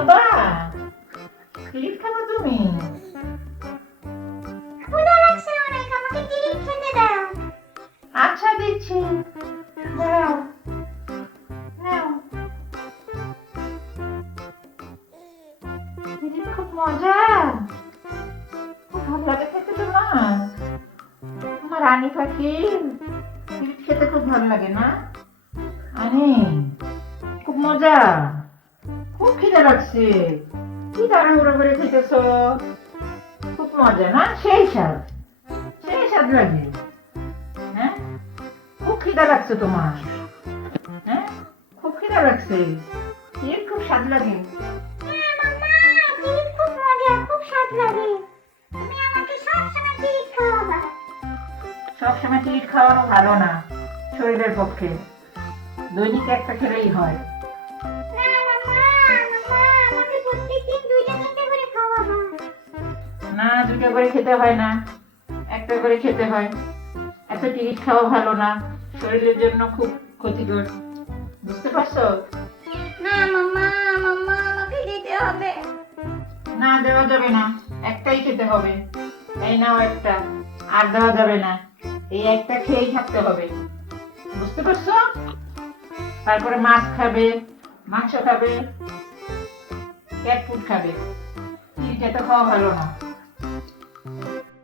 বাবা, ক্লিপ খাবো তুমি? ক্ষুধা লাগছে অনেক, আমাকে ক্লিপ খেতে দাও। আচ্ছা দিচ্ছি, দাঁড়াও, নাও। ক্লিপ খুব মজা, খুব ভালো লাগে খেতে তোমার। তোমার রানী পাখি ক্লিপ খেতে খুব ভালো লাগে না? আনি, খুব মজা, খুব খিদে লাগছে। কি তাড়াহুড়ো করে খেতেছ? খুব মজা না? সেই স্বাদ, সেই স্বাদ লাগে। হ্যাঁ, খুব খিদা লাগছে তোমার? হ্যাঁ, খুব খিদা লাগছে, এর খুব স্বাদ লাগে। হ্যাঁ মাম্মা, ক্লিপ খুব মজা, খুব স্বাদ লাগে। তুমি আমাকে সবসময় ক্লিপ খাওয়াবা। সবসময় টিট খাওয়ানো ভালো না শরীরের পক্ষে, দৈনিক একটা খেলেই হয়। না মাম্মা, মাম্মা আমাকে প্রত্যেকদিন দুইটা তিনটা করে খাওয়াবা। না, দুটো করে খেতে হয় না, একটা করে খেতে হয়। এত টিট খাওয়া ভালো না, শরীরের জন্য খুব ক্ষতিকর, বুঝতে পারছো? না মাম্মা, মাম্মা আমাকে দিতে হবে। না, দেওয়া যাবে না, একটাই খেতে হবে। এই নাও একটা, আর দেওয়া যাবে না, এই একটা খেয়েই থাকতে হবে, বুঝতে পারছো? তারপরে মাছ খাবে, মাংস খাবে, ক্যাট ফুড খাবে, টিট এত খাওয়া ভালো না।